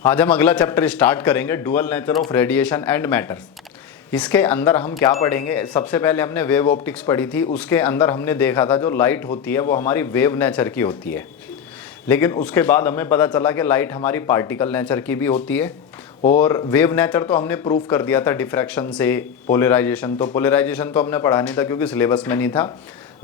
आज हम अगला चैप्टर स्टार्ट करेंगे, dual nature of radiation and matter. इसके अंदर हम क्या पढ़ेंगे? सबसे पहले हमने वेव ऑप्टिक्स पढ़ी थी, उसके अंदर हमने देखा था जो लाइट होती है वो हमारी वेव नेचर की होती है। लेकिन उसके बाद हमें पता चला कि लाइट हमारी पार्टिकल नेचर की भी होती है। और वेव नेचर तो हमने प्रूफ कर दिया था डिफ्रैक्शन से। पोलराइजेशन तो हमने पढ़ा नहीं था क्योंकि सिलेबस में नहीं था।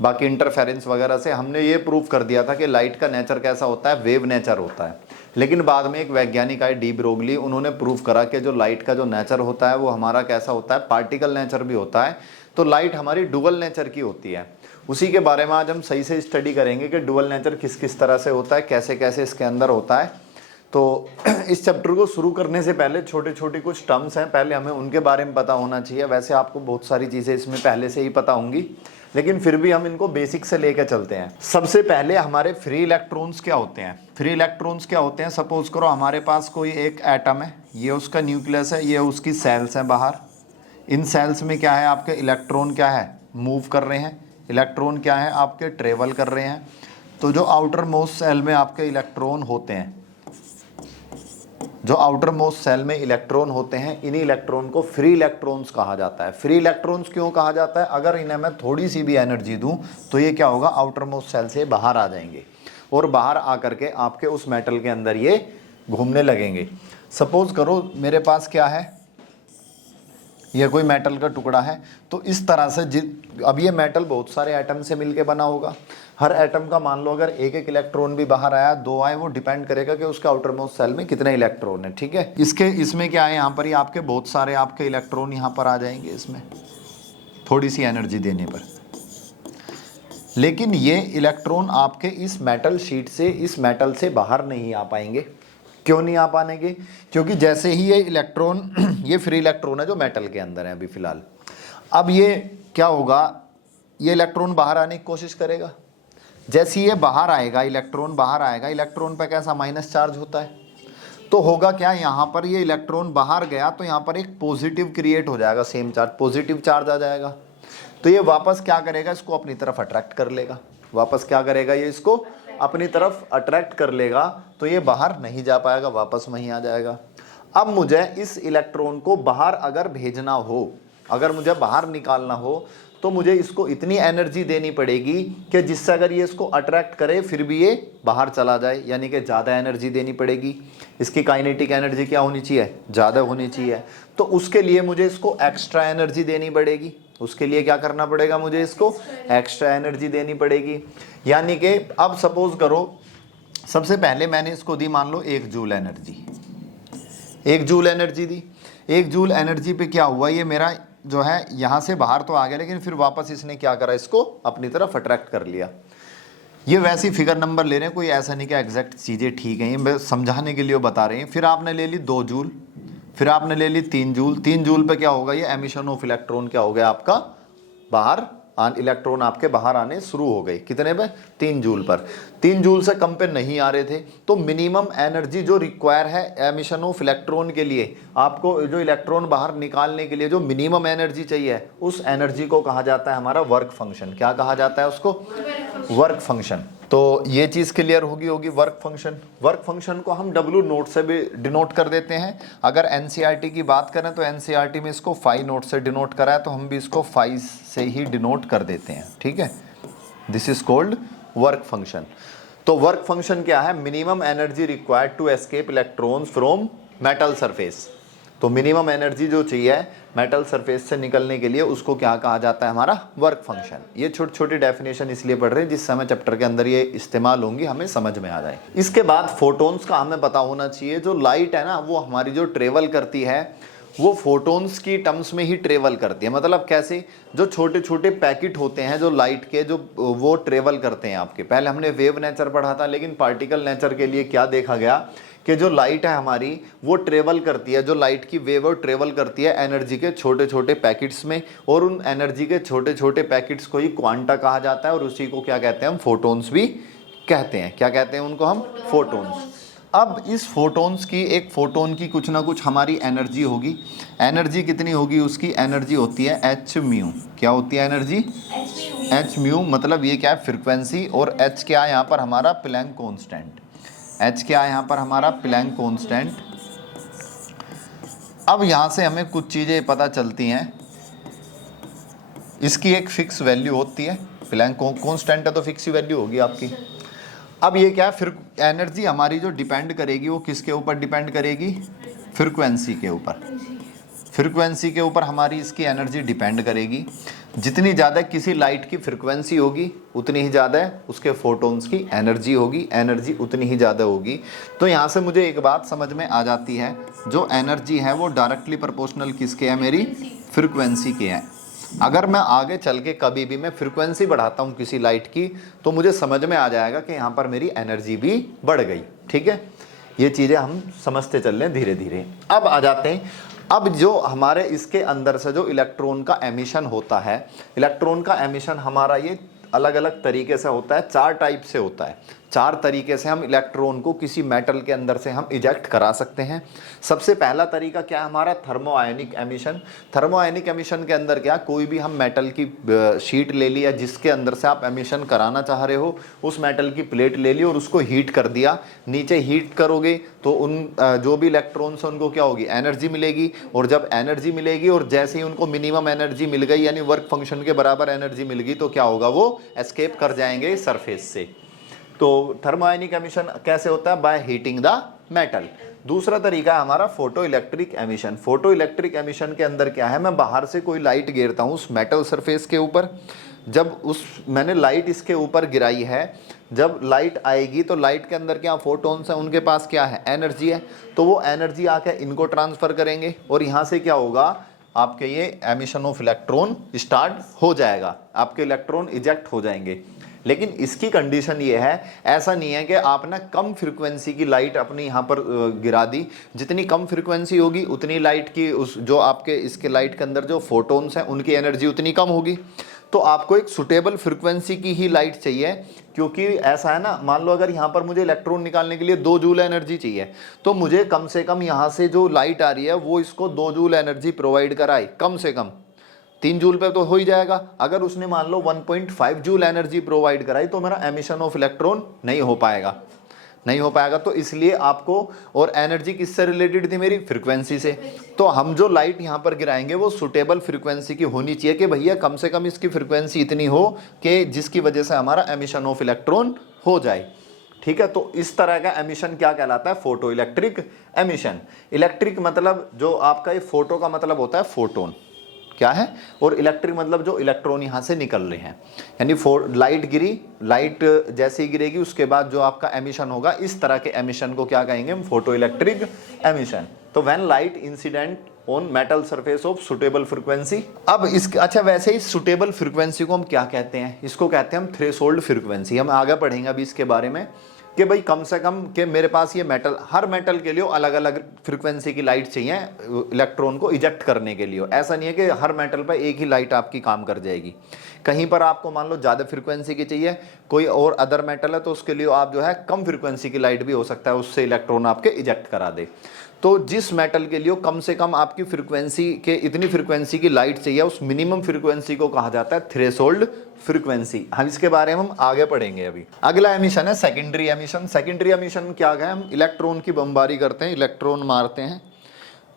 बाकी इंटरफेरेंस वगैरह से हमने ये प्रूफ कर दिया था कि लाइट का नेचर कैसा होता है, वेव नेचर होता है। लेकिन बाद में एक वैज्ञानिक आए डी ब्रोगली, उन्होंने प्रूफ करा कि जो लाइट का जो नेचर होता है वो हमारा कैसा होता है, पार्टिकल नेचर भी होता है। तो लाइट हमारी डुअल नेचर की होती है। उसी के बारे में आज हम सही से स्टडी करेंगे कि डुअल नेचर किस किस तरह से होता है, कैसे कैसे इसके अंदर होता है। तो इस चैप्टर को शुरू करने से पहले छोटे छोटे कुछ टर्म्स हैं, पहले हमें उनके बारे में पता होना चाहिए। वैसे आपको बहुत सारी चीज़ें इसमें पहले से ही पता होंगी, लेकिन फिर भी हम इनको बेसिक से लेकर चलते हैं। सबसे पहले हमारे फ्री इलेक्ट्रॉन्स क्या होते हैं? फ्री इलेक्ट्रॉन्स क्या होते हैं? सपोज करो हमारे पास कोई एक एटम है, ये उसका न्यूक्लियस है, ये उसकी सेल्स हैं बाहर। इन सेल्स में क्या है, आपके इलेक्ट्रॉन क्या है, मूव कर रहे हैं। इलेक्ट्रॉन क्या है, आपके ट्रेवल कर रहे हैं। तो जो आउटर मोस्ट सेल में आपके इलेक्ट्रॉन होते हैं, जो आउटर मोस्ट सेल में इलेक्ट्रॉन होते हैं, इन्हीं इलेक्ट्रॉन को फ्री इलेक्ट्रॉन्स कहा जाता है। फ्री इलेक्ट्रॉन्स क्यों कहा जाता है? अगर इन्हें मैं थोड़ी सी भी एनर्जी दूं तो ये क्या होगा, आउटर मोस्ट सेल से बाहर आ जाएंगे और बाहर आकर के आपके उस मेटल के अंदर ये घूमने लगेंगे। सपोज करो मेरे पास क्या है, ये कोई मेटल का टुकड़ा है। तो इस तरह से अब ये मेटल बहुत सारे एटम से मिलके बना होगा। हर एटम का मान लो अगर एक एक इलेक्ट्रॉन भी बाहर आया, दो आए, वो डिपेंड करेगा कि उसका आउटर मोस्ट सेल में कितने इलेक्ट्रॉन है। ठीक है, इसमें क्या है, यहाँ पर ही आपके बहुत सारे आपके इलेक्ट्रॉन यहाँ पर आ जाएंगे इसमें थोड़ी सी एनर्जी देने पर। लेकिन ये इलेक्ट्रॉन आपके इस मेटल शीट से, इस मेटल से बाहर नहीं आ पाएंगे। क्यों नहीं आ पाएंगे? क्योंकि जैसे ही ये इलेक्ट्रॉन, ये फ्री इलेक्ट्रॉन है जो मेटल के अंदर है अभी फिलहाल, अब ये क्या होगा, ये इलेक्ट्रॉन बाहर आने की कोशिश करेगा। जैसे ये बाहर आएगा, इलेक्ट्रॉन बाहर आएगा, इलेक्ट्रॉन पे कैसा माइनस चार्ज होता है। तो होगा क्या, यहाँ पर ये इलेक्ट्रॉन बाहर गया तो यहाँ पर एक पॉजिटिव क्रिएट हो जाएगा, सेम चार्ज, पॉजिटिव चार्ज आ जाएगा। तो ये वापस क्या करेगा, इसको अपनी तरफ अट्रैक्ट कर लेगा। वापस क्या करेगा, ये इसको अपनी तरफ अट्रैक्ट कर लेगा। तो ये बाहर नहीं जा पाएगा, वापस वहीं आ जाएगा। अब मुझे इस इलेक्ट्रॉन को बाहर अगर भेजना हो, अगर मुझे बाहर निकालना हो, तो मुझे इसको इतनी एनर्जी देनी पड़ेगी कि जिससे अगर ये इसको अट्रैक्ट करे फिर भी ये बाहर चला जाए, यानी कि ज़्यादा एनर्जी देनी पड़ेगी। इसकी काइनेटिक एनर्जी क्या होनी चाहिए, ज़्यादा होनी चाहिए। तो उसके लिए मुझे इसको एक्स्ट्रा एनर्जी देनी पड़ेगी। उसके लिए क्या करना पड़ेगा, मुझे इसको एक्स्ट्रा एनर्जी देनी पड़ेगी। यानी कि अब सपोज करो सबसे पहले मैंने इसको दी मान लो 1 जूल एनर्जी, 1 जूल एनर्जी दी। 1 जूल एनर्जी पे क्या हुआ, ये मेरा जो है यहाँ से बाहर तो आ गया, लेकिन फिर वापस इसने क्या करा, इसको अपनी तरफ अट्रैक्ट कर लिया। ये वैसी फिगर नंबर ले रहे हैं, कोई ऐसा नहीं कि एग्जैक्ट चीज़ें ठीक हैं, ये समझाने के लिए बता रहे हैं। फिर आपने ले ली 2 जूल, फिर आपने ले ली 3 जूल। 3 जूल पे क्या होगा, ये एमिशन ऑफ इलेक्ट्रॉन क्या हो गया आपका, बाहर इलेक्ट्रॉन आपके बाहर आने शुरू हो गए। कितने पे, 3 जूल पर। 3 जूल से कम पे नहीं आ रहे थे। तो मिनिमम एनर्जी जो रिक्वायर है एमिशन ऑफ इलेक्ट्रॉन के लिए, आपको जो इलेक्ट्रॉन बाहर निकालने के लिए जो मिनिमम एनर्जी चाहिए, उस एनर्जी को कहा जाता है हमारा वर्क फंक्शन। क्या कहा जाता है उसको, वर्क फंक्शन। तो ये चीज़ क्लियर होगी वर्क फंक्शन। वर्क फंक्शन को हम W नोट से भी डिनोट कर देते हैं। अगर NCERT की बात करें तो NCERT में इसको 5 नोट से डिनोट करा है, तो हम भी इसको 5 से ही डिनोट कर देते हैं। ठीक है, this is called work function. तो वर्क फंक्शन क्या है, minimum energy required to escape electrons from metal surface. तो मिनिमम एनर्जी जो चाहिए मेटल सरफेस से निकलने के लिए, उसको क्या कहा जाता है, हमारा वर्क फंक्शन। ये छोटी छोटी डेफिनेशन इसलिए पढ़ रहे हैं जिस समय चैप्टर के अंदर ये इस्तेमाल होंगी, हमें समझ में आ जाए। इसके बाद फोटोन्स का हमें पता होना चाहिए। जो लाइट है ना, वो हमारी जो ट्रेवल करती है, वो फोटोन्स की टर्म्स में ही ट्रेवल करती है। मतलब कैसे, जो छोटे छोटे पैकेट होते हैं जो लाइट के, जो वो ट्रेवल करते हैं आपके। पहले हमने वेव नेचर पढ़ा था, लेकिन पार्टिकल नेचर के लिए क्या देखा गया कि जो लाइट है हमारी, वो ट्रेवल करती है, जो लाइट की वेव और ट्रेवल करती है एनर्जी के छोटे छोटे पैकेट्स में, और उन एनर्जी के छोटे छोटे पैकेट्स को ही क्वांटा कहा जाता है, और उसी को क्या कहते हैं हम, फोटोन्स भी कहते हैं। क्या कहते हैं उनको हम, फोटोन्स। अब इस फोटोन्स की, एक फोटोन की कुछ ना कुछ हमारी एनर्जी होगी। एनर्जी कितनी होगी उसकी, एनर्जी होती है h म्यू। क्या होती है एनर्जी, h म्यू। मतलब ये क्या है, फ्रिक्वेंसी, और h क्या है यहाँ पर हमारा, प्लैंक कांस्टेंट। h क्या है यहाँ पर हमारा, प्लैंक कांस्टेंट। अब यहाँ से हमें कुछ चीज़ें पता चलती हैं। इसकी एक फिक्स वैल्यू होती है, प्लैंक कांस्टेंट है तो फिक्स ही वैल्यू होगी आपकी। अब ये क्या है, फिर एनर्जी हमारी जो डिपेंड करेगी वो किसके ऊपर डिपेंड करेगी, फ्रीक्वेंसी के ऊपर। फ्रीक्वेंसी के ऊपर हमारी इसकी एनर्जी डिपेंड करेगी। जितनी ज़्यादा किसी लाइट की फ्रीक्वेंसी होगी उतनी ही ज़्यादा उसके फोटोन्स की एनर्जी होगी, एनर्जी उतनी ही ज़्यादा होगी। तो यहाँ से मुझे एक बात समझ में आ जाती है, जो एनर्जी है वो डायरेक्टली प्रोपोर्शनल किसके है, मेरी फ्रीक्वेंसी के है। अगर मैं आगे चल के कभी भी मैं फ्रीक्वेंसी बढ़ाता हूँ किसी लाइट की तो मुझे समझ में आ जाएगा कि यहाँ पर मेरी एनर्जी भी बढ़ गई। ठीक है, ये चीज़ें हम समझते चल रहे हैं धीरे धीरे। अब आ जाते हैं, अब जो हमारे इसके अंदर से जो इलेक्ट्रॉन का एमिशन होता है, इलेक्ट्रॉन का एमिशन हमारा ये अलग अलग तरीके से होता है, 4 टाइप से होता है। 4 तरीके से हम इलेक्ट्रॉन को किसी मेटल के अंदर से हम इजेक्ट करा सकते हैं। सबसे पहला तरीका क्या है हमारा, थर्मो आयनिक एमिशन। थर्मो आयनिक एमिशन के अंदर क्या, कोई भी हम मेटल की शीट ले ली या जिसके अंदर से आप एमिशन कराना चाह रहे हो, उस मेटल की प्लेट ले ली और उसको हीट कर दिया। नीचे हीट करोगे तो उन जो भी इलेक्ट्रॉन्स हैं उनको क्या होगी, एनर्जी मिलेगी। और जब एनर्जी मिलेगी और जैसे ही उनको मिनिमम एनर्जी मिल गई यानी वर्क फंक्शन के बराबर एनर्जी मिल गई तो क्या होगा, वो एस्केप कर जाएंगे सरफेस से। तो थर्मोआयनिक एमिशन कैसे होता है, बाय हीटिंग द मेटल। दूसरा तरीका है हमारा photo electric emission. Photo electric emission के अंदर क्या है, मैं बाहर से कोई लाइट गिरता हूँ उस मेटल सरफेस के ऊपर। जब मैंने लाइट इसके ऊपर गिराई है, जब लाइट आएगी तो लाइट के अंदर क्या फोटोन्स हैं, उनके पास क्या है, एनर्जी है। तो वो एनर्जी आके इनको ट्रांसफ़र करेंगे और यहाँ से क्या होगा, आपके ये एमिशन ऑफ इलेक्ट्रॉन स्टार्ट हो जाएगा, आपके इलेक्ट्रॉन इजेक्ट हो जाएंगे। लेकिन इसकी कंडीशन ये है, ऐसा नहीं है कि आपने कम फ्रीक्वेंसी की लाइट अपनी यहाँ पर गिरा दी। जितनी कम फ्रीक्वेंसी होगी उतनी लाइट की उस जो आपके इसके लाइट के अंदर जो फोटोन्स हैं उनकी एनर्जी उतनी कम होगी। तो आपको एक सुटेबल फ्रीक्वेंसी की ही लाइट चाहिए, क्योंकि ऐसा है ना, मान लो अगर यहाँ पर मुझे इलेक्ट्रॉन निकालने के लिए 2 जूल एनर्जी चाहिए तो मुझे कम से कम यहाँ से जो लाइट आ रही है वो इसको 2 जूल एनर्जी प्रोवाइड कराए, कम से कम 3 जूल पे तो हो ही जाएगा। अगर उसने मान लो 1.5 जूल एनर्जी प्रोवाइड कराई तो मेरा एमिशन ऑफ इलेक्ट्रॉन नहीं हो पाएगा, नहीं हो पाएगा। तो इसलिए आपको, और एनर्जी किससे रिलेटेड थी, मेरी फ्रीक्वेंसी से। तो हम जो लाइट यहाँ पर गिराएंगे वो सुटेबल फ्रीक्वेंसी की होनी चाहिए कि भैया कम से कम इसकी फ्रीक्वेंसी इतनी हो कि जिसकी वजह से हमारा एमिशन ऑफ इलेक्ट्रॉन हो जाए। ठीक है, तो इस तरह का एमिशन क्या कहलाता है, फोटो इलेक्ट्रिक एमिशन। इलेक्ट्रिक मतलब जो आपका ये फोटो का मतलब होता है फोटोन क्या है, और इलेक्ट्रिक मतलब जो इलेक्ट्रॉन यहाँ से निकल रहे हैं। यानी लाइट गिरी, लाइट जैसे ही गिरेगी उसके बाद जो आपका एमिशन होगा, इस तरह के एमिशन को क्या कहेंगे हम, फोटो इलेक्ट्रिक एमिशन। तो when light incident on metal surface of suitable frequency. अब इसके अच्छा, वैसे ही सुटेबल फ्रीक्वेंसी को हम क्या कहते हैं, इसको कहते हैं हम थ्रेशोल्ड फ्रीक्वेंसी। हम आगे पढ़ेंगे अभी इसके बारे में कि भाई कम से कम कि मेरे पास ये मेटल, हर मेटल के लिए अलग अलग फ्रीक्वेंसी की लाइट चाहिए इलेक्ट्रॉन को इजेक्ट करने के लिए। ऐसा नहीं है कि हर मेटल पर एक ही लाइट आपकी काम कर जाएगी। कहीं पर आपको मान लो ज़्यादा फ्रीक्वेंसी की चाहिए, कोई और अदर मेटल है तो उसके लिए आप जो है कम फ्रीक्वेंसी की लाइट भी हो सकता है, उससे इलेक्ट्रॉन आपके इजेक्ट करा दे। तो जिस मेटल के लिए कम से कम आपकी फ्रीक्वेंसी के इतनी फ्रीक्वेंसी की लाइट चाहिए, उस मिनिमम फ्रीक्वेंसी को कहा जाता है थ्रेशोल्ड फ्रीक्वेंसी। हम इसके बारे में हम आगे पढ़ेंगे अभी। अगला एमिशन है सेकेंडरी एमिशन। सेकेंडरी एमिशन क्या है, हम इलेक्ट्रॉन की बमबारी करते हैं, इलेक्ट्रॉन मारते हैं,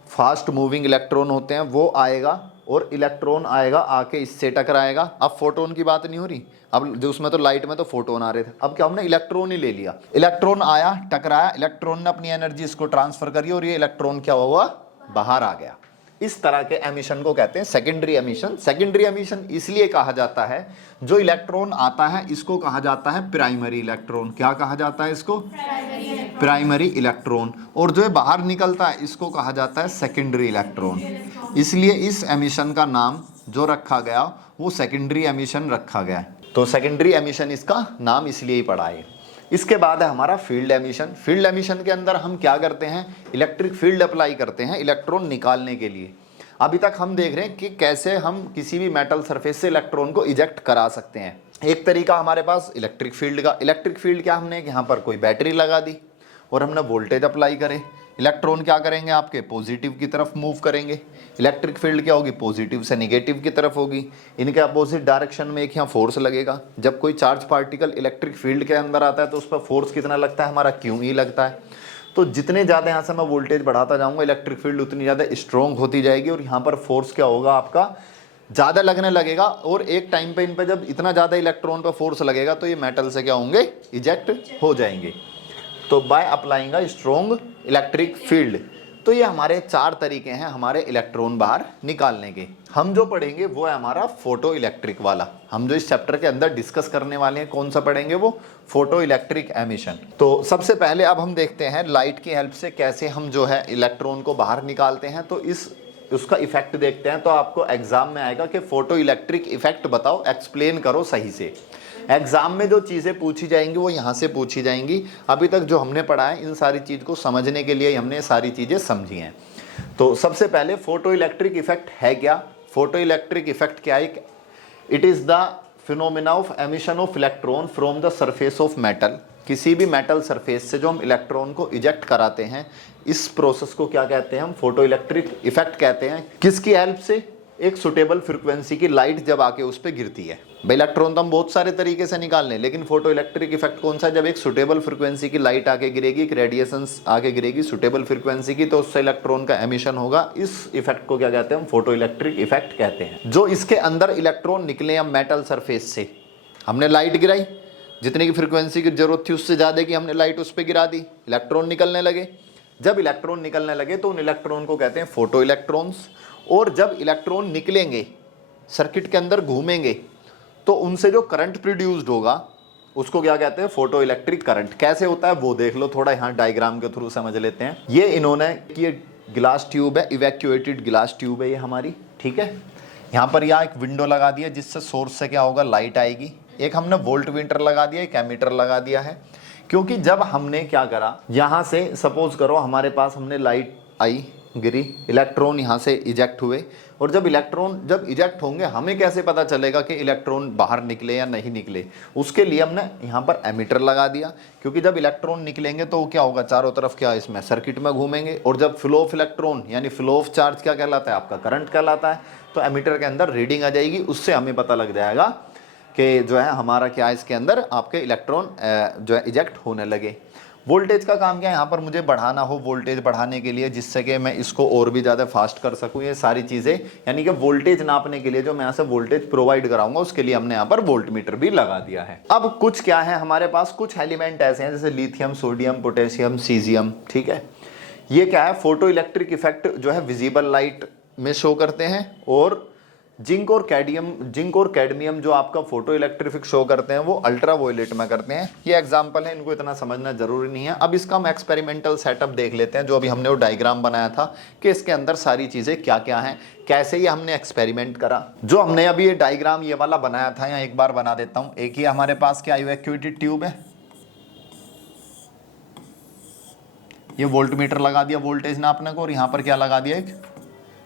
फास्ट मूविंग इलेक्ट्रॉन होते हैं, वो आएगा और इलेक्ट्रॉन आएगा आके इससे टकराएगा। अब फोटोन की बात नहीं हो रही, अब जो उसमें तो लाइट में तो फोटोन आ रहे थे, अब क्या हमने इलेक्ट्रॉन ही ले लिया। इलेक्ट्रॉन आया, टकराया, इलेक्ट्रॉन ने अपनी एनर्जी इसको ट्रांसफर करी और ये इलेक्ट्रॉन क्या हुआ, बाहर आ गया। इस तरह के एमिशन को कहते हैं सेकेंडरी एमिशन। सेकेंडरी एमिशन इसलिए कहा जाता है, जो इलेक्ट्रॉन आता है इसको कहा जाता है प्राइमरी इलेक्ट्रॉन। क्या कहा जाता है इसको, प्राइमरी इलेक्ट्रॉन। और जो बाहर निकलता है इसको कहा जाता है सेकेंडरी इलेक्ट्रॉन। इसलिए इस एमिशन का नाम जो रखा गया वो सेकेंडरी एमिशन रखा गया है। तो सेकेंडरी एमिशन इसका नाम इसलिए ही पड़ा है। इसके बाद है हमारा फील्ड एमिशन। फील्ड एमिशन के अंदर हम क्या करते हैं, इलेक्ट्रिक फील्ड अप्लाई करते हैं इलेक्ट्रॉन निकालने के लिए। अभी तक हम देख रहे हैं कि कैसे हम किसी भी मेटल सरफेस से इलेक्ट्रॉन को इजेक्ट करा सकते हैं। एक तरीका हमारे पास इलेक्ट्रिक फील्ड का। इलेक्ट्रिक फील्ड क्या, हमने यहाँ पर कोई बैटरी लगा दी और हमने वोल्टेज अप्लाई करे, इलेक्ट्रॉन क्या करेंगे, आपके पॉजिटिव की तरफ मूव करेंगे। इलेक्ट्रिक फील्ड क्या होगी, पॉजिटिव से नेगेटिव की तरफ होगी। इनके अपोजिट डायरेक्शन में एक यहाँ फोर्स लगेगा। जब कोई चार्ज पार्टिकल इलेक्ट्रिक फील्ड के अंदर आता है तो उस पर फोर्स कितना लगता है हमारा, क्यू ई लगता है। तो जितने ज़्यादा यहाँ से मैं वोल्टेज बढ़ाता जाऊँगा इलेक्ट्रिक फील्ड उतनी ज़्यादा स्ट्रॉन्ग होती जाएगी और यहाँ पर फोर्स क्या होगा आपका ज़्यादा लगने लगेगा। और एक टाइम पे इन पर जब इतना ज़्यादा इलेक्ट्रॉन पर फोर्स लगेगा तो ये मेटल से क्या होंगे, इजेक्ट हो जाएंगे। तो by applying a strong electric field. तो ये हमारे 4 तरीके हैं हमारे इलेक्ट्रॉन बाहर निकालने के। हम जो पढ़ेंगे वो है हमारा फोटो इलेक्ट्रिक वाला। हम जो इस चैप्टर के अंदर डिस्कस करने वाले हैं कौन सा पढ़ेंगे, वो फोटो इलेक्ट्रिक एमिशन। तो सबसे पहले अब हम देखते हैं लाइट की हेल्प से कैसे हम जो है इलेक्ट्रॉन को बाहर निकालते हैं। तो उसका इफेक्ट देखते हैं। तो आपको एग्जाम में आएगा कि फोटो इलेक्ट्रिक इफेक्ट बताओ, एक्सप्लेन करो सही से। एग्जाम में जो चीज़ें पूछी जाएंगी वो यहाँ से पूछी जाएंगी। अभी तक जो हमने पढ़ा है इन सारी चीज़ को समझने के लिए हमने सारी चीज़ें समझी हैं। तो सबसे पहले फोटो इलेक्ट्रिक इफेक्ट है क्या? फोटो इलेक्ट्रिक इफेक्ट क्या है? It is the phenomena of emission of electron from the surface of metal. किसी भी मेटल सरफेस से जो हम इलेक्ट्रॉन को इजेक्ट कराते हैं, इस प्रोसेस को क्या कहते हैं हम? फोटो इलेक्ट्रिक इफेक्ट कहते हैं। किसकी हेल्प से? एक सुटेबल फ्रीक्वेंसी की लाइट जब आके उस पर गिरती है। भाई इलेक्ट्रॉन तो हम बहुत सारे तरीके से निकाल लें, लेकिन फोटो इलेक्ट्रिक इफेक्ट कौन सा? जब एक सुटेबल फ्रीक्वेंसी की लाइट आके गिरेगी, एक रेडिएशंस आके गिरेगी सुटेबल फ्रीक्वेंसी की, तो उससे इलेक्ट्रॉन का एमिशन होगा। इस इफेक्ट को क्या कहते हैं? हम फोटो इलेक्ट्रिक इफेक्ट कहते हैं। जो इसके अंदर इलेक्ट्रॉन निकले हम मेटल सरफेस से, हमने लाइट गिराई, जितने की फ्रीक्वेंसी की जरूरत थी उससे ज़्यादा की हमने लाइट उस पर गिरा दी, इलेक्ट्रॉन निकलने लगे। जब इलेक्ट्रॉन निकलने लगे तो उन इलेक्ट्रॉन को कहते हैं फोटो इलेक्ट्रॉन्स। और जब इलेक्ट्रॉन निकलेंगे, सर्किट के अंदर घूमेंगे, तो उनसे जो करंट प्रोड्यूस्ड होगा उसको क्या कहते हैं? Photo electric current. कैसे होता है वो देख लो, थोड़ा यहाँ डायग्राम के थ्रू समझ लेते हैं। ये इन्होंने कि ये ग्लास ट्यूब है, इवैक्यूएटेड ग्लास ट्यूब है ये हमारी, ठीक है। यहाँ पर यहाँ एक विंडो लगा दिया जिससे सोर्स से क्या होगा, लाइट आएगी। एक हमने वोल्ट मीटर लगा दिया, एक एमीटर लगा दिया है। क्योंकि जब हमने क्या करा, यहाँ से सपोज करो हमारे पास हमने लाइट आई, गिरी, इलेक्ट्रॉन यहाँ से इजेक्ट हुए, और जब इलेक्ट्रॉन जब इजेक्ट होंगे हमें कैसे पता चलेगा कि इलेक्ट्रॉन बाहर निकले या नहीं निकले? उसके लिए हमने यहाँ पर एमीटर लगा दिया। क्योंकि जब इलेक्ट्रॉन निकलेंगे तो क्या होगा, चारों तरफ क्या इसमें सर्किट में घूमेंगे, और जब फ्लो ऑफ इलेक्ट्रॉन यानी फ्लो ऑफ चार्ज क्या कहलाता है? आपका करंट कहलाता है। तो एमीटर के अंदर रीडिंग आ जाएगी, उससे हमें पता लग जाएगा कि जो है हमारा क्या है, इसके अंदर आपके इलेक्ट्रॉन जो है इजेक्ट होने लगे। वोल्टेज का काम क्या है? यहाँ पर मुझे बढ़ाना हो, वोल्टेज बढ़ाने के लिए, जिससे कि मैं इसको और भी ज़्यादा फास्ट कर सकूँ, ये सारी चीज़ें, यानी कि वोल्टेज नापने के लिए जो मैं यहाँ से वोल्टेज प्रोवाइड कराऊंगा उसके लिए हमने यहाँ पर वोल्ट मीटर भी लगा दिया है। अब कुछ क्या है हमारे पास, कुछ एलिमेंट ऐसे हैं जैसे लिथियम, सोडियम, पोटेशियम, सीजियम, ठीक है। ये क्या है? फोटो इलेक्ट्रिक इफेक्ट जो है विजिबल लाइट में शो करते हैं। और जिंक और कैडमियम जो आपका फोटो इलेक्ट्रिक शो करते हैं वो अल्ट्रा वायलेट में करते हैं। ये एग्जांपल है, इनको इतना समझना जरूरी नहीं है। अब इसका हम एक्सपेरिमेंटल सेटअप देख लेते हैं, जो अभी हमने वो डायग्राम बनाया था कि इसके अंदर सारी चीज़ें क्या क्या हैं, कैसे ये हमने एक्सपेरिमेंट करा। जो हमने अभी ये डायग्राम ये वाला बनाया था, यहाँ एक बार बना देता हूँ। एक ही हमारे पास क्या इवैक्यूएटेड ट्यूब है, ये वोल्ट मीटर लगा दिया वोल्टेज नापने को, और यहाँ पर क्या लगा दिया, एक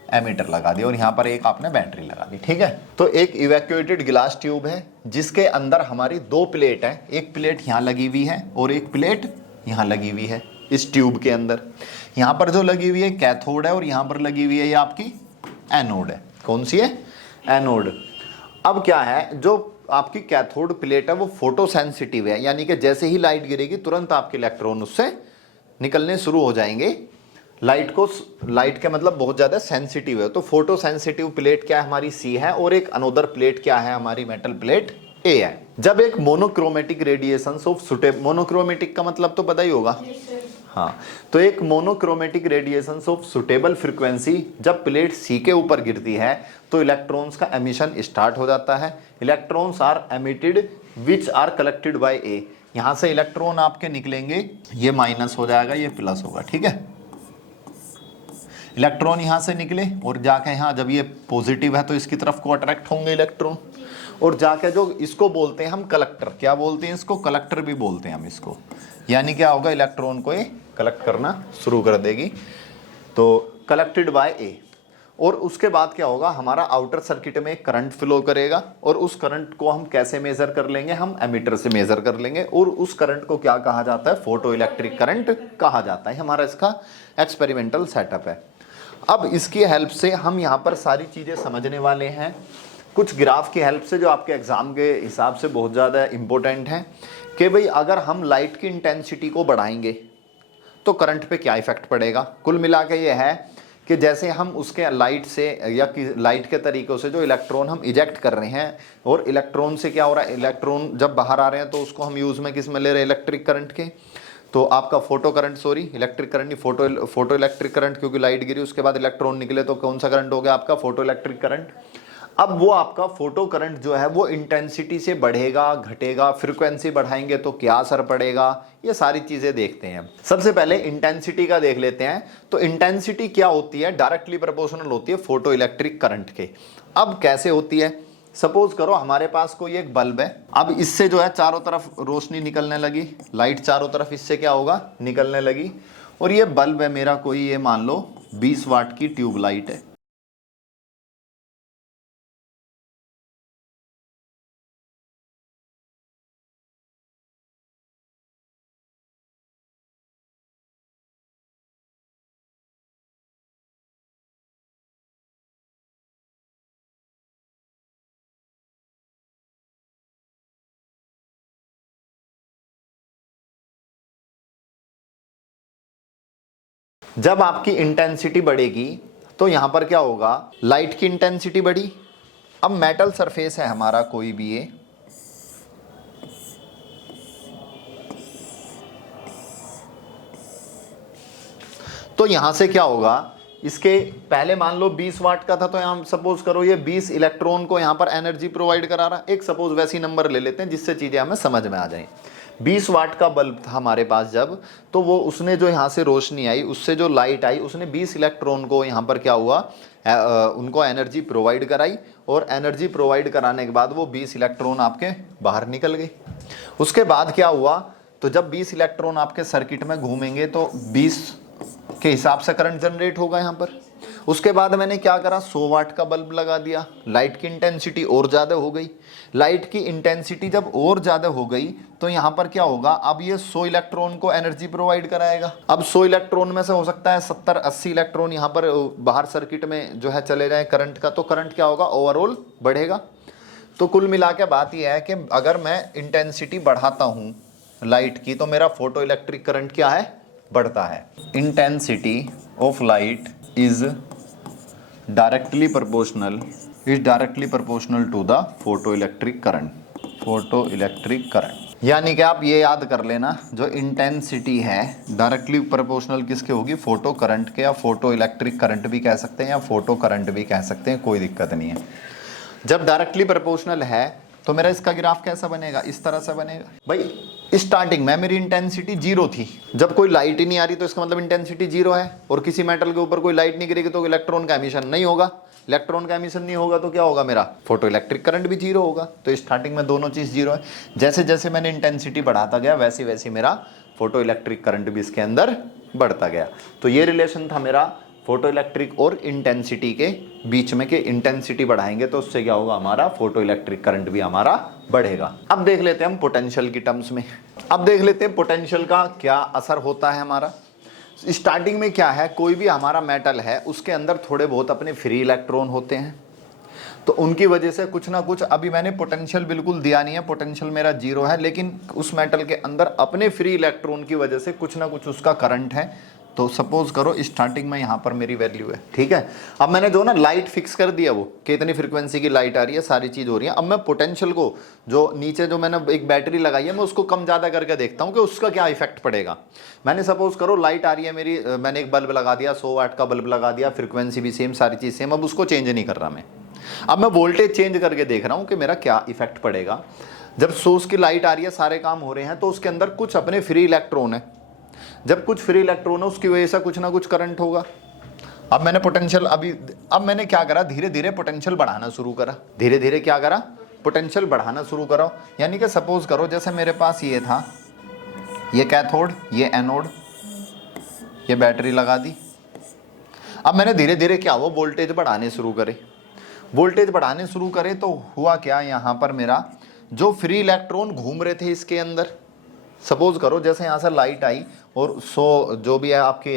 एमीटर लगा दिया, और यहाँ पर एक आपने बैटरी लगा दी, ठीक है। तो एक इवैक्यूएटेड ग्लास ट्यूब है जिसके अंदर हमारी 2 प्लेट है, एक प्लेट यहाँ लगी हुई है और एक प्लेट यहाँ लगी हुई है इस ट्यूब के अंदर। यहाँ पर जो लगी हुई है कैथोड है और यहाँ पर लगी हुई है ये आपकी एनोड है। कौन सी है? एनोड। अब क्या है, जो आपकी कैथोड प्लेट है वो फोटो सेंसिटिव है, यानी कि जैसे ही लाइट गिरेगी तुरंत आपके इलेक्ट्रॉन उससे निकलने शुरू हो जाएंगे। लाइट के मतलब बहुत ज़्यादा सेंसिटिव है। तो फोटो सेंसिटिव प्लेट क्या है हमारी? सी है, और एक अनोदर प्लेट क्या है हमारी? मेटल प्लेट ए है। जब एक monochromatic radiation of suitable, monochromatic का मतलब तो पता ही होगा, हाँ, तो एक monochromatic radiation of suitable frequency जब प्लेट सी के ऊपर गिरती है तो इलेक्ट्रॉन्स का एमिशन स्टार्ट हो जाता है। Electrons are emitted which are collected by A. यहाँ से इलेक्ट्रॉन आपके निकलेंगे, ये माइनस हो जाएगा, ये प्लस होगा, ठीक है। इलेक्ट्रॉन यहाँ से निकले और जाके यहाँ, जब ये पॉजिटिव है तो इसकी तरफ को अट्रैक्ट होंगे इलेक्ट्रॉन, और जाके जो इसको बोलते हैं हम कलेक्टर, क्या बोलते हैं इसको? कलेक्टर भी बोलते हैं हम इसको। यानी क्या होगा, इलेक्ट्रॉन को ये कलेक्ट करना शुरू कर देगी, तो कलेक्टेड बाय ए। और उसके बाद क्या होगा, हमारा आउटर सर्किट में करंट फ्लो करेगा, और उस करंट को हम कैसे मेजर कर लेंगे? हम एमीटर से मेजर कर लेंगे, और उस करंट को क्या कहा जाता है? फोटो इलेक्ट्रिक करंट कहा जाता है। हमारा इसका एक्सपेरिमेंटल सेटअप है। अब इसकी हेल्प से हम यहाँ पर सारी चीज़ें समझने वाले हैं, कुछ ग्राफ की हेल्प से, जो आपके एग्जाम के हिसाब से बहुत ज़्यादा इम्पोर्टेंट हैं। कि भाई अगर हम लाइट की इंटेंसिटी को बढ़ाएंगे तो करंट पे क्या इफेक्ट पड़ेगा। कुल मिला के ये है कि जैसे हम उसके लाइट से या लाइट के तरीक़ों से जो इलेक्ट्रॉन हम इजेक्ट कर रहे हैं, और इलेक्ट्रॉन से क्या हो रहा है, इलेक्ट्रॉन जब बाहर आ रहे हैं तो उसको हम यूज़ में किस में ले रहे हैं, इलेक्ट्रिक करंट के। तो आपका photo current, sorry electric current नहीं, फोटो इलेक्ट्रिक करंट, क्योंकि लाइट गिरी उसके बाद इलेक्ट्रॉन निकले तो कौन सा करंट हो गया आपका, फोटो इलेक्ट्रिक करंट। अब वो आपका फोटो करंट जो है वो इंटेंसिटी से बढ़ेगा घटेगा, फ्रीक्वेंसी बढ़ाएंगे तो क्या असर पड़ेगा, ये सारी चीजें देखते हैं। सबसे पहले इंटेंसिटी का देख लेते हैं। तो इंटेंसिटी क्या होती है, डायरेक्टली प्रोपोर्शनल होती है फोटो इलेक्ट्रिक करंट के। अब कैसे होती है, सपोज करो हमारे पास कोई एक बल्ब है, अब इससे जो है चारों तरफ रोशनी निकलने लगी, लाइट चारों तरफ इससे क्या होगा, निकलने लगी, और ये बल्ब है मेरा कोई, ये मान लो 20 वाट की ट्यूब लाइट है। जब आपकी इंटेंसिटी बढ़ेगी तो यहां पर क्या होगा, लाइट की इंटेंसिटी बढ़ी। अब मेटल सरफेस है हमारा कोई भी ये, तो यहां से क्या होगा, इसके पहले मान लो 20 वाट का था, तो यहां सपोज करो ये 20 इलेक्ट्रॉन को यहां पर एनर्जी प्रोवाइड करा रहा, एक सपोज वैसी नंबर ले लेते हैं जिससे चीजें हमें समझ में आ जाएं। 20 वाट का बल्ब था हमारे पास जब, तो वो उसने जो यहाँ से रोशनी आई, उससे जो लाइट आई, उसने 20 इलेक्ट्रॉन को यहाँ पर क्या हुआ, उनको एनर्जी प्रोवाइड कराई, और एनर्जी प्रोवाइड कराने के बाद वो 20 इलेक्ट्रॉन आपके बाहर निकल गए। उसके बाद क्या हुआ, तो जब 20 इलेक्ट्रॉन आपके सर्किट में घूमेंगे तो 20 के हिसाब से करंट जनरेट होगा यहाँ पर। उसके बाद मैंने क्या करा, 100 वाट का बल्ब लगा दिया, लाइट की इंटेंसिटी और ज़्यादा हो गई। लाइट की इंटेंसिटी जब और ज़्यादा हो गई तो यहाँ पर क्या होगा, अब ये 100 इलेक्ट्रॉन को एनर्जी प्रोवाइड कराएगा। अब 100 इलेक्ट्रॉन में से हो सकता है 70-80 इलेक्ट्रॉन यहाँ पर बाहर सर्किट में जो है चले जाए करंट का, तो करंट क्या होगा, ओवरऑल बढ़ेगा। तो कुल मिला के बात यह है कि अगर मैं इंटेंसिटी बढ़ाता हूँ लाइट की, तो मेरा फोटो इलेक्ट्रिक करंट क्या है, बढ़ता है। Intensity of light is directly proportional to the photoelectric current. यानी कि आप ये याद कर लेना, जो इंटेंसिटी है डायरेक्टली प्रोपोर्शनल किसके होगी, फोटो करंट के, या फोटो इलेक्ट्रिक करंट भी कह सकते हैं या फोटो करंट भी कह सकते हैं, कोई दिक्कत नहीं है। जब डायरेक्टली प्रोपोर्शनल है तो मेरा इसका ग्राफ कैसा बनेगा, इस तरह से बनेगा। भाई स्टार्टिंग में मेरी इंटेंसिटी 0 थी, जब कोई लाइट ही नहीं आ रही तो इसका मतलब इंटेंसिटी 0 है, और किसी मेटल के ऊपर कोई लाइट नहीं गिरेगी तो इलेक्ट्रॉन का एमिशन नहीं होगा। इलेक्ट्रॉन का एमिशन नहीं होगा तो क्या होगा, मेरा फोटो इलेक्ट्रिक करंट भी 0 होगा। तो स्टार्टिंग में दोनों चीज़ 0 है। जैसे जैसे मैंने इंटेंसिटी बढ़ाता गया वैसे वैसे मेरा फोटो इलेक्ट्रिक करंट भी इसके अंदर बढ़ता गया। तो ये रिलेशन था मेरा फोटो इलेक्ट्रिक और इंटेंसिटी के बीच में, कि इंटेंसिटी बढ़ाएंगे तो उससे क्या होगा, हमारा फोटो इलेक्ट्रिक करंट भी हमारा बढ़ेगा। अब देख लेते हैं हम पोटेंशियल की टर्म्स में। अब देख लेते हैं पोटेंशियल का क्या असर होता है हमारा। स्टार्टिंग में क्या है, कोई भी हमारा मेटल है उसके अंदर थोड़े बहुत अपने फ्री इलेक्ट्रॉन होते हैं, तो उनकी वजह से कुछ ना कुछ, अभी मैंने पोटेंशियल बिल्कुल दिया नहीं है, पोटेंशियल मेरा 0 है, लेकिन उस मेटल के अंदर अपने फ्री इलेक्ट्रॉन की वजह से कुछ ना कुछ उसका करंट है। तो सपोज करो स्टार्टिंग में यहाँ पर मेरी वैल्यू है, ठीक है। अब मैंने जो ना लाइट फिक्स कर दिया, वो कितनी फ्रीक्वेंसी की लाइट आ रही है, सारी चीज़ हो रही है। अब मैं पोटेंशियल को, जो नीचे जो मैंने एक बैटरी लगाई है, मैं उसको कम ज़्यादा करके देखता हूँ कि उसका क्या इफेक्ट पड़ेगा। मैंने सपोज करो लाइट आ रही है मेरी, मैंने एक बल्ब लगा दिया, 100 वाट का बल्ब लगा दिया, फ्रीक्वेंसी भी सेम, सारी चीज़ सेम, अब उसको चेंज नहीं कर रहा मैं। अब मैं वोल्टेज चेंज करके देख रहा हूँ कि मेरा क्या इफेक्ट पड़ेगा। जब सोर्स की लाइट आ रही है, सारे काम हो रहे हैं, तो उसके अंदर कुछ अपने फ्री इलेक्ट्रॉन है। जब कुछ फ्री इलेक्ट्रॉन है उसकी वजह से कुछ ना कुछ करंट होगा। अब मैंने पोटेंशियल अब मैंने क्या करा, धीरे धीरे पोटेंशियल बढ़ाना शुरू करा। धीरे धीरे क्या करा, पोटेंशियल बढ़ाना शुरू करो। यानी कि सपोज करो जैसे मेरे पास ये था, ये कैथोड, ये एनोड, ये बैटरी लगा दी। अब मैंने धीरे धीरे क्या हुआ, वोल्टेज बढ़ाने शुरू करे। वोल्टेज बढ़ाने शुरू करे तो हुआ क्या, यहाँ पर मेरा जो फ्री इलेक्ट्रॉन घूम रहे थे इसके अंदर, सपोज करो जैसे यहाँ से लाइट आई और 100 जो भी है आपकी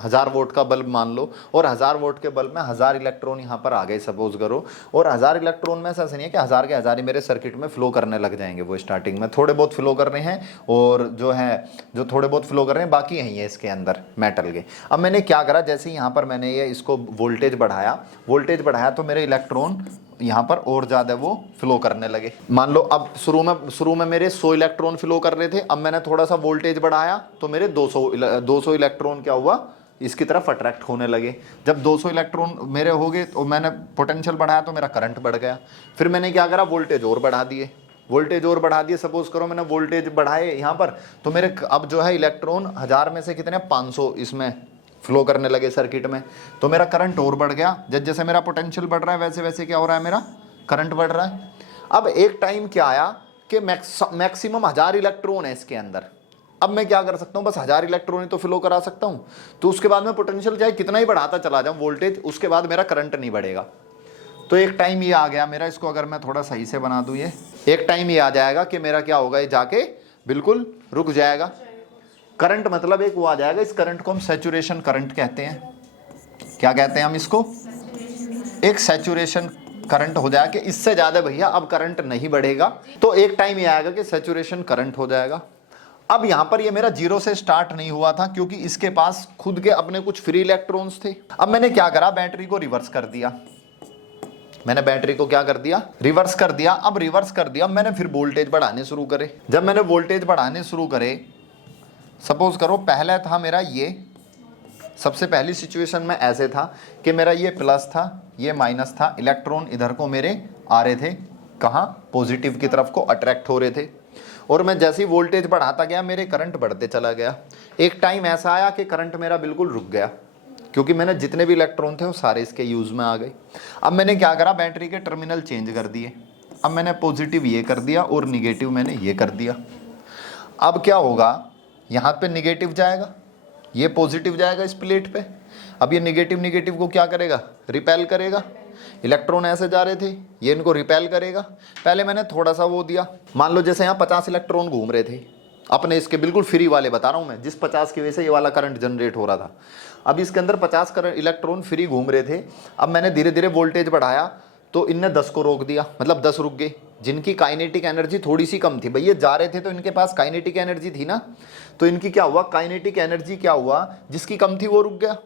1000 वोल्ट का बल्ब मान लो, और 1000 वोल्ट के बल्ब में 1000 इलेक्ट्रॉन यहाँ पर आ गए सपोज करो, और 1000 इलेक्ट्रॉन में ऐसा नहीं है कि 1000 के 1000 ही मेरे सर्किट में फ्लो करने लग जाएंगे। वो स्टार्टिंग में थोड़े बहुत फ्लो कर रहे हैं, और जो थोड़े बहुत फ्लो कर रहे हैं बाकी यही है इसके अंदर मेटल के। अब मैंने क्या करा, जैसे यहाँ पर मैंने ये इसको वोल्टेज बढ़ाया तो मेरे इलेक्ट्रॉन यहाँ पर और ज़्यादा वो फ्लो करने लगे। मान लो अब शुरू में मेरे 100 इलेक्ट्रॉन फ्लो कर रहे थे, अब मैंने थोड़ा सा वोल्टेज बढ़ाया तो मेरे 200 इलेक्ट्रॉन क्या हुआ, इसकी तरफ अट्रैक्ट होने लगे। जब 200 इलेक्ट्रॉन मेरे हो गए तो मैंने पोटेंशियल बढ़ाया तो मेरा करंट बढ़ गया। फिर मैंने क्या करा, वोल्टेज और बढ़ा दिए, सपोज करो मैंने वोल्टेज बढ़ाए यहाँ पर, तो मेरे अब जो है इलेक्ट्रॉन 1000 में से कितने 500 इसमें फ्लो करने लगे सर्किट में, तो मेरा करंट और बढ़ गया। जैसे जैसे मेरा पोटेंशियल बढ़ रहा है वैसे वैसे क्या हो रहा है, मेरा करंट बढ़ रहा है। अब एक टाइम क्या आया कि मैक्सिमम 1000 इलेक्ट्रॉन है इसके अंदर। अब मैं क्या कर सकता हूँ, बस 1000 इलेक्ट्रॉन ही तो फ्लो करा सकता हूँ, तो उसके बाद में पोटेंशियल चाहे कितना ही बढ़ाता चला जाऊँ वोल्टेज, उसके बाद मेरा करंट नहीं बढ़ेगा। तो एक टाइम ये आ गया मेरा, इसको अगर मैं थोड़ा सही से बना दूँ, ये एक टाइम ये आ जाएगा कि मेरा क्या होगा, ये जाके बिल्कुल रुक जाएगा। करंट मतलब एक वो आ जाएगा, इस करंट को हम सैचुरेशन करंट कहते हैं। क्या कहते हैं हम इसको, एक सैचुरेशन करंट हो जाएगा कि इससे ज्यादा भैया अब करंट नहीं बढ़ेगा, तो एक टाइम ये आएगा कि सैचुरेशन करंट हो जाएगा। अब यहां पर ये मेरा 0 से स्टार्ट नहीं हुआ था, क्योंकि इसके पास खुद के अपने कुछ फ्री इलेक्ट्रॉन्स थे। अब मैंने क्या करा, बैटरी को रिवर्स कर दिया। रिवर्स कर दिया। अब रिवर्स कर दिया मैंने, फिर वोल्टेज बढ़ाने शुरू करे। जब मैंने वोल्टेज बढ़ाने शुरू करे, सपोज करो पहला था मेरा ये, सबसे पहली सिचुएशन में ऐसे था कि मेरा ये प्लस था, ये माइनस था, इलेक्ट्रॉन इधर को मेरे आ रहे थे, कहाँ, पॉजिटिव की तरफ को अट्रैक्ट हो रहे थे, और मैं जैसे ही वोल्टेज बढ़ाता गया मेरे करंट बढ़ते चला गया। एक टाइम ऐसा आया कि करंट मेरा बिल्कुल रुक गया, क्योंकि मैंने जितने भी इलेक्ट्रॉन थे वो सारे इसके यूज में आ गए। अब मैंने क्या करा, बैटरी के टर्मिनल चेंज कर दिए। अब मैंने पॉजिटिव ये कर दिया और निगेटिव मैंने ये कर दिया। अब क्या होगा, यहाँ पे निगेटिव जाएगा, ये पॉजिटिव जाएगा इस प्लेट पे। अब ये निगेटिव को क्या करेगा, रिपेल करेगा। इलेक्ट्रॉन ऐसे जा रहे थे, ये इनको रिपेल करेगा। पहले मैंने थोड़ा सा वो दिया, मान लो जैसे यहाँ 50 इलेक्ट्रॉन घूम रहे थे अपने, इसके बिल्कुल फ्री वाले बता रहा हूँ मैं, जिस 50 की वजह से ये वाला करंट जनरेट हो रहा था। अब इसके अंदर 50 इलेक्ट्रॉन फ्री घूम रहे थे। अब मैंने धीरे धीरे वोल्टेज बढ़ाया तो इनने 10 को रोक दिया, मतलब 10 रुक गए, जिनकी काइनेटिक एनर्जी थोड़ी सी कम थी। भैया जा रहे थे तो इनके पास काइनेटिक एनर्जी थी ना, तो इनकी क्या हुआ, काइनेटिक एनर्जी क्या हुआ, जिसकी कम थी वो रुक गया।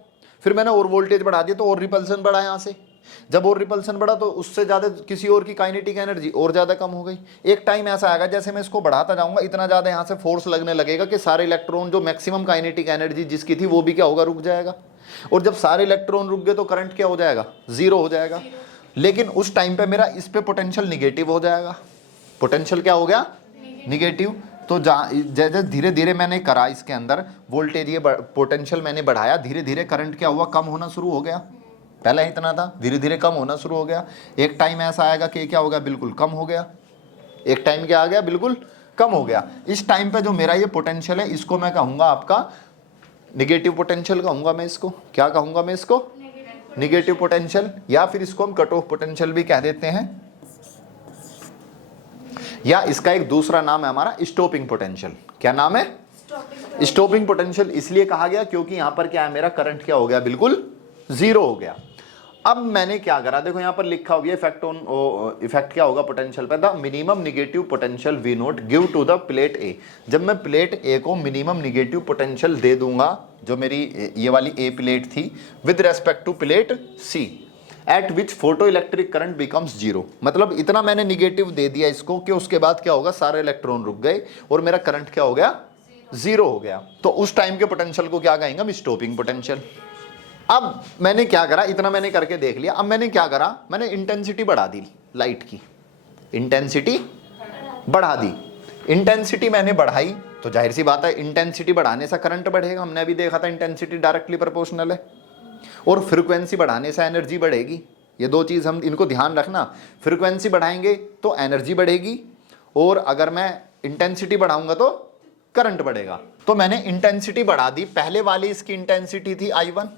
फिर मैंने और वोल्टेज बढ़ा दिया तो और रिपल्सन बढ़ा यहाँ से। जब और रिपल्सन बढ़ा तो उससे ज़्यादा किसी और की काइनेटिक एनर्जी और ज़्यादा कम हो गई। एक टाइम ऐसा आएगा जैसे मैं इसको बढ़ाता जाऊँगा इतना ज़्यादा यहाँ से फोर्स लगने लगेगा कि सारे इलेक्ट्रॉन जो मैक्सिमम काइनेटिक एनर्जी जिसकी थी वो भी क्या होगा, रुक जाएगा। और जब सारे इलेक्ट्रॉन रुक गए तो करंट क्या हो जाएगा, 0 हो जाएगा। लेकिन उस टाइम पे मेरा इस पे पोटेंशियल निगेटिव हो जाएगा। पोटेंशियल क्या हो गया, निगेटिव। तो जैसे धीरे धीरे मैंने करा इसके अंदर वोल्टेज, ये पोटेंशियल मैंने बढ़ाया, धीरे धीरे करंट क्या हुआ, कम होना शुरू हो गया। पहले इतना था, धीरे धीरे कम होना शुरू हो गया। एक टाइम ऐसा आएगा कि क्या हो गया, बिल्कुल कम हो गया। एक टाइम क्या आ गया, बिल्कुल कम हो गया। इस टाइम पे जो मेरा ये पोटेंशियल है इसको मैं कहूँगा आपका निगेटिव पोटेंशियल कहूँगा मैं इसको। क्या कहूँगा मैं इसको, निगेटिव पोटेंशियल, या फिर इसको हम कट ऑफ पोटेंशियल भी कह देते हैं, या इसका एक दूसरा नाम है हमारा स्टॉपिंग पोटेंशियल। क्या नाम है, स्टॉपिंग पोटेंशियल। इसलिए कहा गया क्योंकि यहां पर क्या है, मेरा करंट क्या हो गया, बिल्कुल 0 हो गया। अब मैंने क्या करा, देखो यहां पर लिखा हो गया इफेक्ट क्या होगा पोटेंशियल पे, the minimum negative potential we not give to the plate A. जब मैं प्लेट ए को मिनिमम निगेटिव पोटेंशियल दे दूंगा, जो मेरी ये वाली ए प्लेट थी, with respect to plate C, at which photoelectric current becomes 0। मतलब इतना मैंने निगेटिव दे दिया इसको कि उसके बाद क्या होगा, सारे इलेक्ट्रॉन रुक गए और मेरा करंट क्या हो गया, 0 हो गया। तो उस टाइम के पोटेंशियल को क्या कहेंगे हम, स्टॉपिंग पोटेंशियल। अब मैंने क्या करा, इतना मैंने करके देख लिया। अब मैंने क्या करा, मैंने इंटेंसिटी बढ़ा दी, लाइट की इंटेंसिटी बढ़ा दी। इंटेंसिटी मैंने बढ़ाई तो जाहिर सी बात है इंटेंसिटी बढ़ाने से करंट बढ़ेगा। हमने अभी देखा था इंटेंसिटी डायरेक्टली प्रोपोर्शनल है। और फ्रीक्वेंसी बढ़ाने से एनर्जी बढ़ेगी। ये दो चीज़ हम इनको ध्यान रखना, फ्रीक्वेंसी बढ़ाएंगे तो एनर्जी बढ़ेगी, और अगर मैं इंटेंसिटी बढ़ाऊंगा तो करंट बढ़ेगा। तो मैंने इंटेंसिटी बढ़ा दी, पहले वाली इसकी इंटेंसिटी थी I1,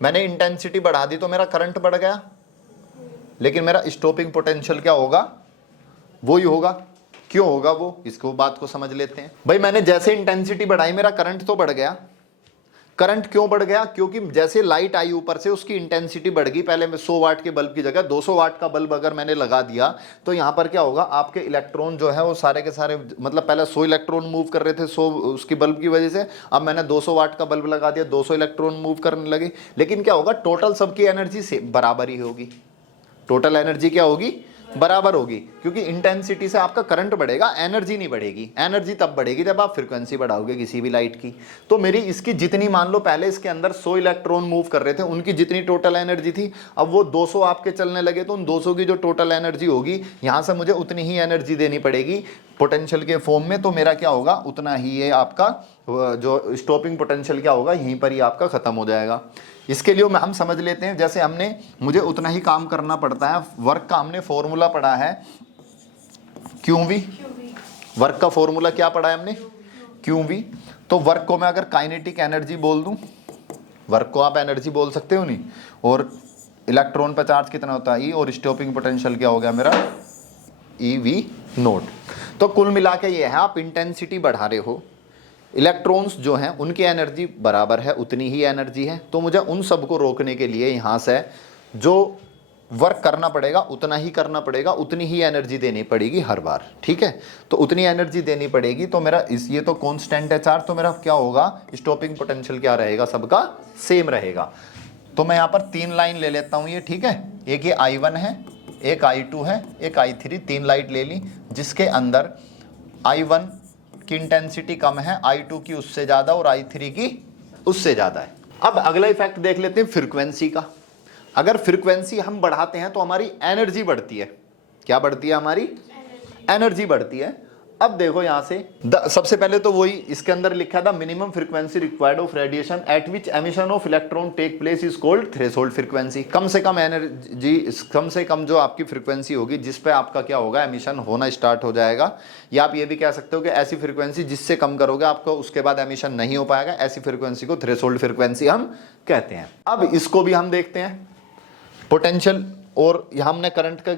मैंने इंटेंसिटी बढ़ा दी तो मेरा करंट बढ़ गया, लेकिन मेरा स्टॉपिंग पोटेंशियल क्या होगा, वो ही होगा। क्यों होगा वो, इसको बात को समझ लेते हैं। भाई मैंने जैसे इंटेंसिटी बढ़ाई मेरा करंट तो बढ़ गया। करंट क्यों बढ़ गया? क्योंकि जैसे लाइट आई ऊपर से उसकी इंटेंसिटी बढ़ गई। पहले मैं 100 वाट के बल्ब की जगह 200 वाट का बल्ब अगर मैंने लगा दिया तो यहाँ पर क्या होगा, आपके इलेक्ट्रॉन जो है वो सारे के सारे, मतलब पहले 100 इलेक्ट्रॉन मूव कर रहे थे 100 उसकी बल्ब की वजह से, अब मैंने 200 वाट का बल्ब लगा दिया 200 इलेक्ट्रॉन मूव करने लगे। लेकिन क्या होगा, टोटल सबकी एनर्जी से बराबर ही होगी। टोटल एनर्जी क्या होगी? बराबर होगी, क्योंकि इंटेंसिटी से आपका करंट बढ़ेगा, एनर्जी नहीं बढ़ेगी। एनर्जी तब बढ़ेगी जब आप फ्रीक्वेंसी बढ़ाओगे किसी भी लाइट की। तो मेरी इसकी जितनी, मान लो पहले इसके अंदर 100 इलेक्ट्रॉन मूव कर रहे थे, उनकी जितनी टोटल एनर्जी थी, अब वो 200 आपके चलने लगे तो उन 200 की जो टोटल एनर्जी होगी, यहाँ से मुझे उतनी ही एनर्जी देनी पड़ेगी पोटेंशियल के फॉर्म में। तो मेरा क्या होगा, उतना ही ये आपका जो स्टॉपिंग पोटेंशियल क्या होगा, यहीं पर ही आपका खत्म हो जाएगा। इसके लिए हम समझ लेते हैं, जैसे मुझे उतना ही काम करना पड़ता है। वर्क का हमने फॉर्मूला पढ़ा है QV। वर्क का फॉर्मूला क्या पढ़ा है हमने? QV। तो वर्क को मैं अगर काइनेटिक एनर्जी बोल दूं, वर्क को आप एनर्जी बोल सकते हो नहीं, और इलेक्ट्रॉन पर चार्ज कितना होता है E, और स्टॉपिंग पोटेंशियल क्या हो गया मेरा EV0। तो कुल मिला के ये है, आप इंटेंसिटी बढ़ा रहे हो, इलेक्ट्रॉन्स जो हैं उनकी एनर्जी बराबर है, उतनी ही एनर्जी है। तो मुझे उन सब को रोकने के लिए यहाँ से जो वर्क करना पड़ेगा उतना ही करना पड़ेगा, उतनी ही एनर्जी देनी पड़ेगी हर बार। ठीक है, तो उतनी एनर्जी देनी पड़ेगी। तो मेरा ये तो कांस्टेंट है चार्ज, तो मेरा क्या होगा, स्टॉपिंग पोटेंशियल क्या रहेगा, सबका सेम रहेगा। तो मैं यहाँ पर 3 लाइन ले लेता हूँ ये। ठीक है, एक ये I1 है, एक I2 है, एक I3, 3 लाइट ले ली, जिसके अंदर I1 की इंटेंसिटी कम है, I2 की उससे ज्यादा, और I3 की उससे ज्यादा है। अब अगला इफेक्ट देख लेते हैं फ्रीक्वेंसी का। अगर फ्रीक्वेंसी हम बढ़ाते हैं तो हमारी एनर्जी बढ़ती है। क्या बढ़ती है? हमारी एनर्जी बढ़ती है। अब देखो यहां से सबसे पहले तो वही इसके अंदर लिखा था, minimum frequency required of radiation at which emission of electron take place is called threshold frequency. कम से कम एनर्जी, कम से कम जो आपकी फ्रीक्वेंसी होगी जिस पे आपका क्या होगा, एमिशन होना स्टार्ट हो जाएगा। या आप ये भी कह सकते हो कि ऐसी फ्रीक्वेंसी जिससे कम करोगे आपको उसके बाद एमिशन नहीं हो पाएगा, ऐसी फ्रीक्वेंसी को थ्रेशोल्ड फ्रीक्वेंसी हम कहते हैं। अब इसको भी हम देखते हैं पोटेंशियल, और यहाँ हमने करंट का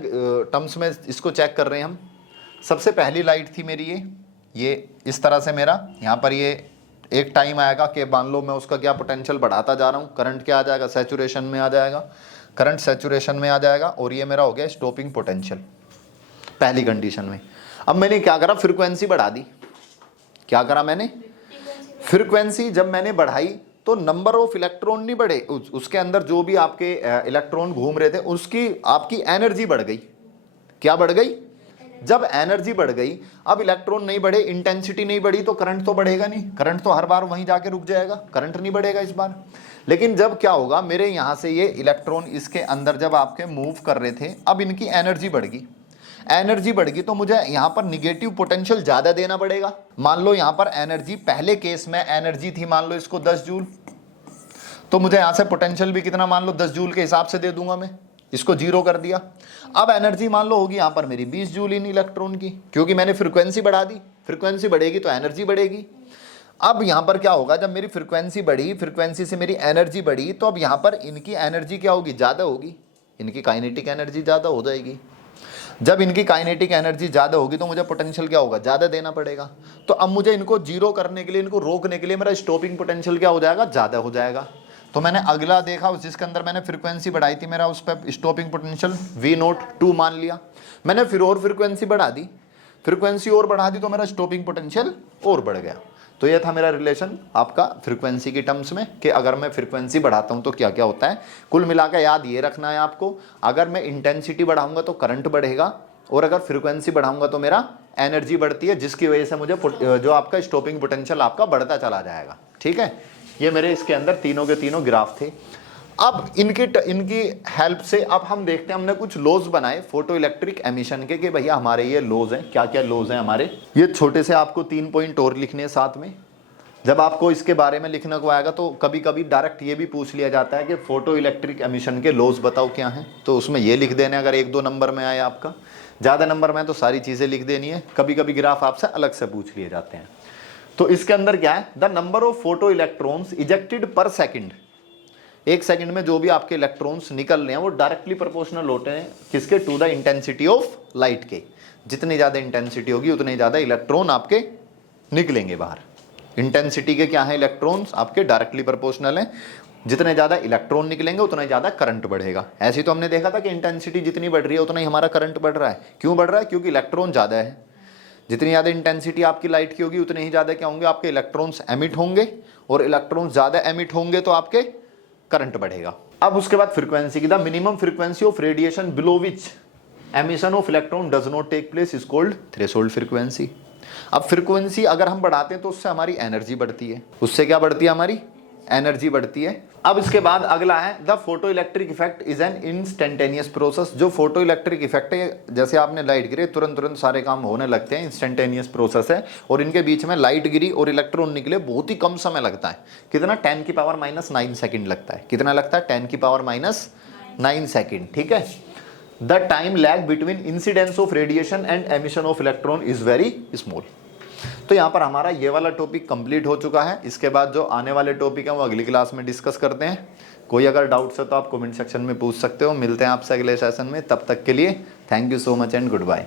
टर्म्स में इसको चेक कर रहे हैं हम। सबसे पहली लाइट थी मेरी ये इस तरह से, मेरा यहाँ पर ये एक टाइम आएगा कि मान लो मैं उसका क्या पोटेंशियल बढ़ाता जा रहा हूँ, करंट क्या आ जाएगा, सैचुरेशन में आ जाएगा, करंट सैचुरेशन में आ जाएगा, और ये मेरा हो गया स्टॉपिंग पोटेंशियल पहली कंडीशन में। अब मैंने क्या करा, फ्रीक्वेंसी बढ़ा दी। क्या करा मैंने? फ्रीक्वेंसी जब मैंने बढ़ाई तो नंबर ऑफ इलेक्ट्रॉन नहीं बढ़े, उसके अंदर जो भी आपके इलेक्ट्रॉन घूम रहे थे उसकी आपकी एनर्जी बढ़ गई। क्या बढ़ गई? जब एनर्जी बढ़ गई, अब इलेक्ट्रॉन नहीं बढ़े, इंटेंसिटी नहीं बढ़ी, तो करंट तो बढ़ेगा नहीं, करंट तो हर बार वहीं जाके रुक जाएगा, करंट नहीं बढ़ेगा इस बार। लेकिन जब क्या होगा, मेरे यहाँ से ये इलेक्ट्रॉन इसके अंदर जब आपके मूव कर रहे थे, अब इनकी एनर्जी बढ़ गई। एनर्जी बढ़ गई तो मुझे यहाँ पर निगेटिव पोटेंशियल ज्यादा देना पड़ेगा। मान लो यहाँ पर एनर्जी, पहले केस में एनर्जी थी मान लो इसको 10 जूल, तो मुझे यहाँ से पोटेंशियल भी कितना, मान लो 10 जूल के हिसाब से दे दूंगा मैं, इसको 0 कर दिया। अब एनर्जी मान लो होगी यहाँ पर मेरी 20 जूल इन इलेक्ट्रॉन की, क्योंकि मैंने फ्रीक्वेंसी बढ़ा दी। फ्रीक्वेंसी बढ़ेगी तो एनर्जी बढ़ेगी। अब यहाँ पर क्या होगा, जब मेरी फ्रीक्वेंसी बढ़ी, फ्रीक्वेंसी से मेरी एनर्जी बढ़ी, तो अब यहाँ पर इनकी एनर्जी क्या होगी, ज़्यादा होगी, इनकी काइनेटिक एनर्जी ज़्यादा हो जाएगी। जब इनकी काइनेटिक एनर्जी ज़्यादा होगी तो मुझे पोटेंशियल क्या होगा, ज़्यादा देना पड़ेगा। तो अब मुझे इनको 0 करने के लिए, इनको रोकने के लिए मेरा स्टॉपिंग पोटेंशियल क्या हो जाएगा, ज़्यादा हो जाएगा। तो मैंने अगला देखा जिसके अंदर मैंने फ्रीक्वेंसी बढ़ाई थी, मेरा उस पर स्टॉपिंग पोटेंशियल V02 मान लिया मैंने, फिर और फ्रीक्वेंसी बढ़ा दी, फ्रीक्वेंसी और बढ़ा दी तो मेरा स्टॉपिंग पोटेंशियल और बढ़ गया। तो ये था मेरा रिलेशन आपका फ्रीक्वेंसी की टर्म्स में, कि अगर मैं फ्रीक्वेंसी बढ़ाता हूँ तो क्या क्या होता है। कुल मिलाकर याद ये रखना है आपको, अगर मैं इंटेंसिटी बढ़ाऊंगा तो करंट बढ़ेगा, और अगर फ्रीक्वेंसी बढ़ाऊंगा तो मेरा एनर्जी बढ़ती है, जिसकी वजह से मुझे जो आपका स्टॉपिंग पोटेंशियल आपका बढ़ता चला जाएगा। ठीक है, ये मेरे इसके अंदर तीनों के तीनों ग्राफ थे। अब इनकी हेल्प से अब हम देखते हैं, हमने कुछ लॉज बनाए फोटो इलेक्ट्रिक एमिशन के, कि भैया हमारे ये लॉज हैं, क्या क्या लॉज हैं हमारे। ये छोटे से आपको 3 पॉइंट और लिखने हैं साथ में। जब आपको इसके बारे में लिखने को आएगा तो कभी कभी डायरेक्ट ये भी पूछ लिया जाता है कि फोटो इलेक्ट्रिक एमिशन के लॉज बताओ क्या हैं, तो उसमें ये लिख देने, अगर 1-2 नंबर में आए आपका, ज़्यादा नंबर में तो सारी चीज़ें लिख देनी है। कभी कभी ग्राफ आपसे अलग से पूछ लिए जाते हैं। तो इसके अंदर क्या है, the number of photo electrons ejected पर सेकंड, 1 सेकंड में जो भी आपके इलेक्ट्रॉन्स निकल रहे हैं वो डायरेक्टली प्रोपोर्शनल होते हैं किसके, to the intensity of light के। जितनी ज़्यादा इंटेंसिटी होगी उतने ज़्यादा इलेक्ट्रॉन आपके निकलेंगे बाहर। इंटेंसिटी के क्या है, इलेक्ट्रॉन्स आपके डायरेक्टली प्रोपोर्शनल हैं। जितने ज़्यादा इलेक्ट्रॉन निकलेंगे उतना ज़्यादा करंट बढ़ेगा। ऐसे ही तो हमने देखा था कि इंटेंसिटी जितनी बढ़ रही है उतना ही हमारा करंट बढ़ रहा है। क्यों बढ़ रहा है? क्योंकि इलेक्ट्रॉन ज़्यादा है। जितनी ज़्यादा इंटेंसिटी आपकी लाइट की होगी उतने ही ज़्यादा क्या होंगे, आपके इलेक्ट्रॉन्स एमिट होंगे, और इलेक्ट्रॉन्स ज़्यादा एमिट होंगे तो आपके करंट बढ़ेगा। अब उसके बाद फ्रीक्वेंसी की, the minimum frequency of radiation below which emission of electron does not take place is called threshold frequency. अब फ्रीक्वेंसी अगर हम बढ़ाते हैं तो उससे हमारी एनर्जी बढ़ती है। उससे क्या बढ़ती है, हमारी एनर्जी बढ़ती है। अब इसके बाद अगला है the photo electric effect is an instantaneous process. जो फोटो इलेक्ट्रिक इफेक्ट है, जैसे आपने लाइट गिरे तुरंत सारे काम होने लगते हैं, इंस्टेंटेनियस प्रोसेस है। और इनके बीच में लाइट गिरी और इलेक्ट्रॉन निकले बहुत ही कम समय लगता है। कितना? 10⁻⁹ सेकेंड लगता है। कितना लगता है? 10⁻⁹ सेकेंड। ठीक है। The time lag between incidence of radiation and emission of electron is very small. तो यहाँ पर हमारा ये वाला टॉपिक कंप्लीट हो चुका है। इसके बाद जो आने वाले टॉपिक हैं वो अगली क्लास में डिस्कस करते हैं। कोई अगर डाउट्स है तो आप कमेंट सेक्शन में पूछ सकते हो। मिलते हैं आपसे अगले सेशन में, तब तक के लिए thank you so much and good bye.